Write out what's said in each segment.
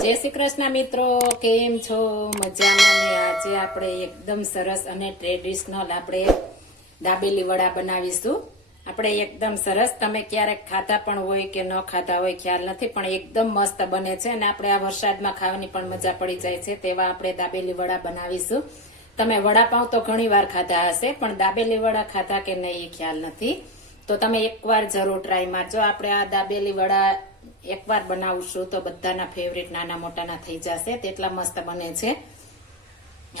જય શ્રી કૃષ્ણ મિત્રો, કેમ છો? મજામાં ને આજે આપણે એકદમ સરસ અને ટ્રેડિશનલ આપણે દાબેલી વડા બનાવીશું. આપણે એકદમ સરસ, તમે ક્યારેક ખાતા પણ હોય કે ન ખાતા હોય, ખ્યાલ નથી, પણ એકદમ મસ્ત બને છે અને આપણે આ વરસાદમાં ખાવાની પણ મજા પડી જાય છે, તેવા આપણે દાબેલી વડા બનાવીશું. તમે વડાપાઉં તો ઘણી વાર ખાધા હશે, પણ દાબેલી વડા ખાધા કે નહીં એ ખ્યાલ નથી. તો તમે એકવાર જરૂર ટ્રાય મારજો. આપણે આ દાબેલી વડા એકવાર બનાવશું તો બધાના ફેવરેટ નાના મોટાના થઈ જશે. તેટલા મસ્ત બને છે.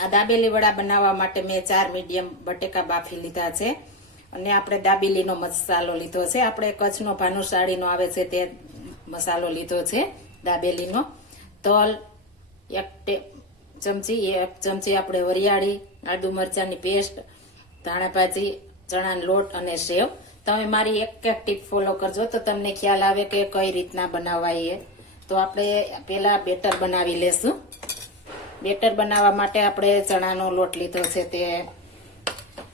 આ દાબેલી વડા બનાવવા માટે મેં ચાર મીડિયમ બટેકા બાફી લીધા છે. અને આપણે દાબેલીનો મસાલો લીધો છે. આપણે કચ્છનો ભાનુશાળીનો આવે છે તે મસાલો લીધો છે દાબેલીનો. તલ એક ચમચી એક ચમચી આપણે વરિયાળી, આદુ મરચાંની પેસ્ટ ધાણા ભાજી ચણાનો લોટ અને સેવ. તમે મારી એક એક ટીપ ફોલો કરજો તો તમને ખ્યાલ આવે કે કઈ રીતના બનાવાય એ. તો આપણે પેલા બેટર બનાવી લેશું. બેટર બનાવવા માટે આપણે ચણાનો લોટ લીધો છે તે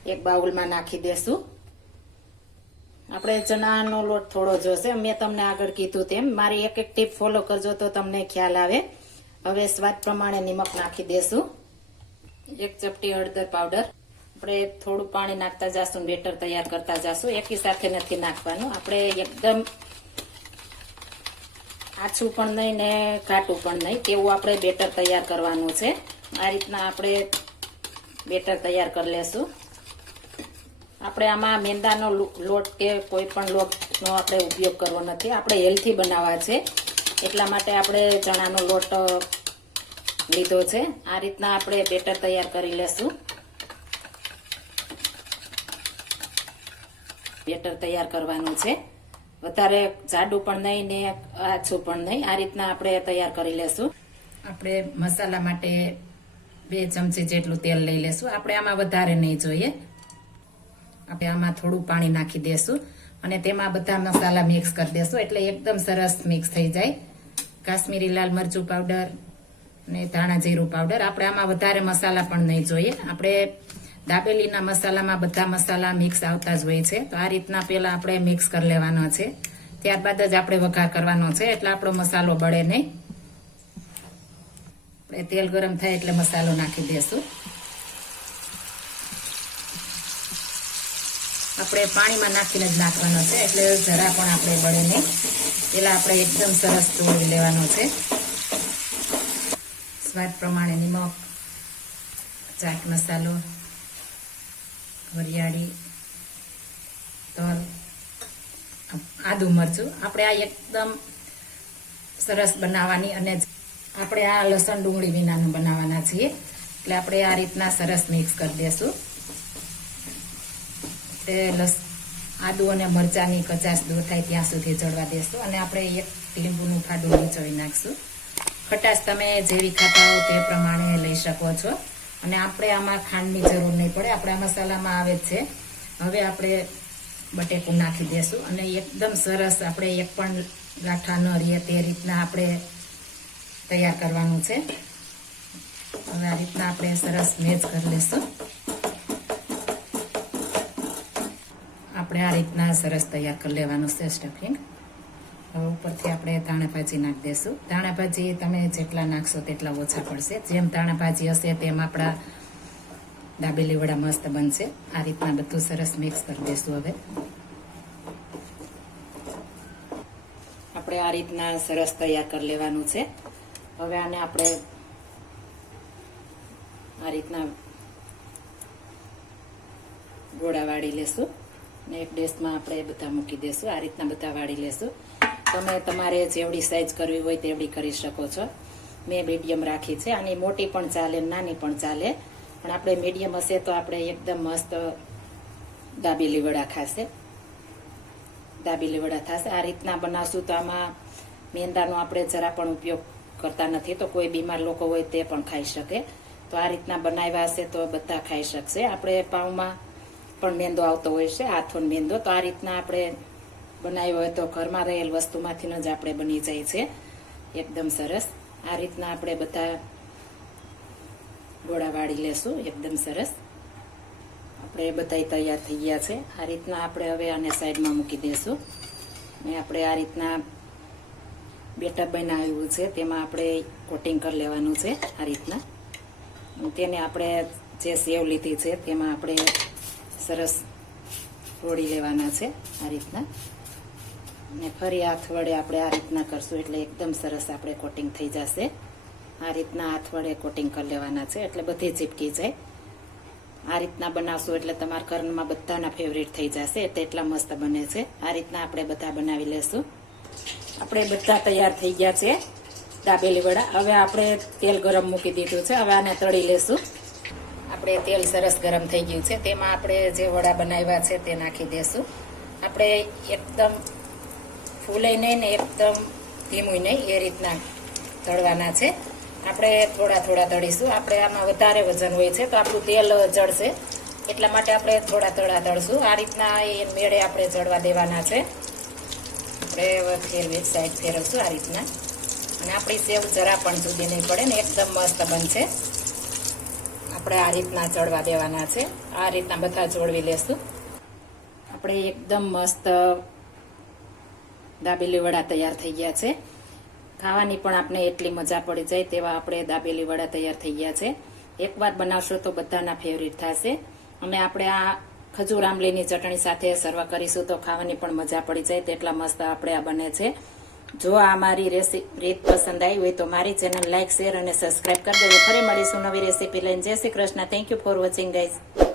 એક બાઉલમાં નાખી દેશું. આપણે ચણાનો લોટ થોડો જોશે. મેં તમને આગળ કીધું તેમ, મારી એક એક ટીપ ફોલો કરજો તો તમને ખ્યાલ આવે. હવે સ્વાદ પ્રમાણે નિમક નાખી દેશું. એક ચપટી હળદર પાવડર. આપણે થોડું પાણી નાખતા જાશું બેટર તૈયાર કરતા જાશું. એકી સાથે નથી નાખવાનું. આપણે એકદમ આછું પણ નહીં ને ઘાટું પણ નહીં. તેવું આપણે બેટર તૈયાર કરવાનું છે. આ રીતના આપણે બેટર તૈયાર કરી લેશું. આપણે આમાં મેંદાનો લોટ કે કોઈ પણ લોટનો આપણે ઉપયોગ કરવો નથી. આપણે હેલ્થી બનાવવા છે. એટલા માટે આપણે ચણાનો લોટ લીધો છે. આ રીતના આપણે બેટર તૈયાર કરી લેશું. બેટર તૈયાર કરવાનું છે. વધારે જાડું પણ નહીં ને આછું પણ નહીં. આ રીતના આપણે તૈયાર કરી લેશું. આપણે મસાલા માટે બે ચમચી જેટલું તેલ લઈ લેશું. આપણે આમાં વધારે નહીં જોઈએ. આપણે આમાં થોડું પાણી નાખી દેશું અને તેમાં બધા મસાલા મિક્સ કરી દેશું. એટલે એકદમ સરસ મિક્સ થઈ જાય. કાશ્મીરી લાલ મરચું પાવડર ને ધાણા જીરું પાવડર. આપણે આમાં વધારે મસાલા પણ નહીં જોઈએ. આપણે દાબેલીના મસાલામાં બધા મસાલા મિક્સ આવતા જ હોય છે. તો આ રીતના પહેલા આપણે મિક્સ કરી લેવાનો છે. ત્યારબાદ જ આપણે વઘાર કરવાનો છે. એટલે આપણો મસાલો બળે નહીં. આપણે તેલ ગરમ થાય એટલે મસાલો નાખી દેશું. આપણે પાણીમાં નાખીને જ નાખવાનો છે. એટલે જરા પણ આપણે બળે નહીં. પહેલાં આપણે એકદમ સરસ તોડી લેવાનો છે. સ્વાદ પ્રમાણે નિમક ચાટ મસાલો વરિયાળી, તલ આદુ મરચું. આપણે આ એકદમ સરસ બનાવવાની અને આપણે આ લસણ ડુંગળી વિનાનું બનાવવાના છીએ. એટલે આપણે આ રીતના સરસ મિક્સ કરી દેશું. તે લસ, આદુ અને મરચાંની કચાશ દૂર થાય ત્યાં સુધી ચડવા દેશું અને આપણે એક લીંબુનું ફાડું નીચોવી નાખશું. ખટાશ તમે જેવી ખાતા હો તે પ્રમાણે લઈ શકો છો. અને આપણે આમાં ખાંડની જરૂર નહીં પડે. આપણે મસાલામાં આવે જ છે. હવે આપણે બટેકું નાખી દેશું અને એકદમ સરસ આપણે એક પણ ગાંઠા ન રહીએ તે રીતના આપણે તૈયાર કરવાનું છે. હવે આ રીતના આપણે સરસ મેચ કરી લઈશું આપણે આ રીતના સરસ તૈયાર કરી લેવાનું છે સ્ટફિંગ. હવે ઉપરથી આપણે ધાણા ભાજી નાખી દઈશું ધાણા ભાજી તમે જેટલા નાખશો તેટલા ઓછા પડશે. જેમ ધાણા ભાજી હશે તેમ આપણા દાબેલી વડા મસ્ત બનશે. આ રીતના બધું સરસ મિક્સ કરી દઈશું હવે. આપણે આ રીતના સરસ તૈયાર કરી લેવાનું છે. હવે આને આપણે આ રીતના ગોળા વાળી લેશું. ને એક ડેશમાં આપણે બધા મૂકી દેશું. આ રીતના બધા વાળી લેશું. તમે તમારે જેવડી સાઈઝ કરવી હોય તેવડી કરી શકો છો. મેં મીડિયમ રાખી છે. આની મોટી પણ ચાલે, નાની પણ ચાલે. પણ આપણે મીડિયમ હશે તો આપણે એકદમ મસ્ત દાબેલી વડા ખાશે. દાબેલી વડા થશે. આ રીતના બનાવશું તો આમાં મેંદાનો આપણે જરા પણ ઉપયોગ કરતા નથી તો કોઈ બીમાર લોકો હોય તે પણ ખાઈ શકે. તો આ રીતના બનાવ્યા હશે તો બધા ખાઈ શકશે. આપણે પાઉમાં પણ મેંદો આવતો હોય છે, હાથોન મેંદો. તો આ રીતના આપણે બનાવ્યો હોય તો ઘરમાં રહેલ વસ્તુમાંથી જ આપણે બની જાય છે. એકદમ સરસ. આ રીતના આપણે બધા ગોળા વાળી લેશું. એકદમ સરસ. આપણે બધા તૈયાર થઈ ગયા છે. આ રીતના આપણે હવે આને સાઈડમાં મૂકી દઈશું ને આપણે આ રીતના બેટર બનાવ્યું છે. તેમાં આપણે કોટિંગ કરી લેવાનું છે આ રીતના. તેને આપણે જે સેવ લીધી છે તેમાં આપણે સરસ રોડી લેવાના છે આ રીતના. ને ફરી હાથ વડે આપણે આ રીતના કરશું એટલે એકદમ સરસ આપણે કોટિંગ થઈ જશે. આ રીતના હાથ વડે કોટિંગ કરી લેવાના છે એટલે બધી ચીપકી જાય. આ રીતના બનાવશું એટલે તમારા ઘરમાં બધાના ફેવરેટ થઈ જશે એટલા મસ્ત બને છે. આ રીતના આપણે બધા બનાવી લેશું. આપણે બધા તૈયાર થઈ ગયા છે દાબેલી વડા. હવે આપણે તેલ ગરમ મૂકી દીધું છે. હવે આને તળી લેશું. આપણે તેલ સરસ ગરમ થઈ ગયું છે. તેમાં આપણે જે વડા બનાવ્યા છે તે નાખી દેશું. આપણે એકદમ ફૂલે નહીં ને એકદમ ધીમું નહીં, એ રીતના તળવાના છે. આપણે થોડા થોડા તળીશું. આપણે આમાં વધારે વજન હોય છે, તો આપણું તેલ જળશે. એટલા માટે આપણે થોડા તળા તળશું. આ રીતના એ મેળે આપણે ચડવા દેવાના છે. આપણે ફેરવી સાઈડ ફેરવશું આ રીતના. અને આપણી સેવ જરા પણ જુદી નહીં પડે ને, એકદમ મસ્ત બનશે. આપણે આ રીતના ચડવા દેવાના છે. આ રીતના બધા જોડવી લેશું. આપણે એકદમ મસ્ત દાબેલી વડા તૈયાર થઈ ગયા છે. ખાવાની પણ આપણે એટલી મજા પડી જાય તેવા આપણે દાબેલી વડા તૈયાર થઈ ગયા છે. એકવાર બનાવશો તો બધાના ફેવરિટ થશે. અને આપણે આ ખજૂર આંબલીની ચટણી સાથે સર્વ કરીશું તો ખાવાની પણ મજા પડી જાય તેટલા મસ્ત આપણે આ બને છે. જો આ મારી રેસીપી રીત પસંદ આવી હોય તો મારી ચેનલ લાઇક શેર અને સબસ્ક્રાઇબ કરી દેજો. ફરી મળીશું નવી રેસીપી લઈને. Jai Shri Krishna. Thank you for watching guys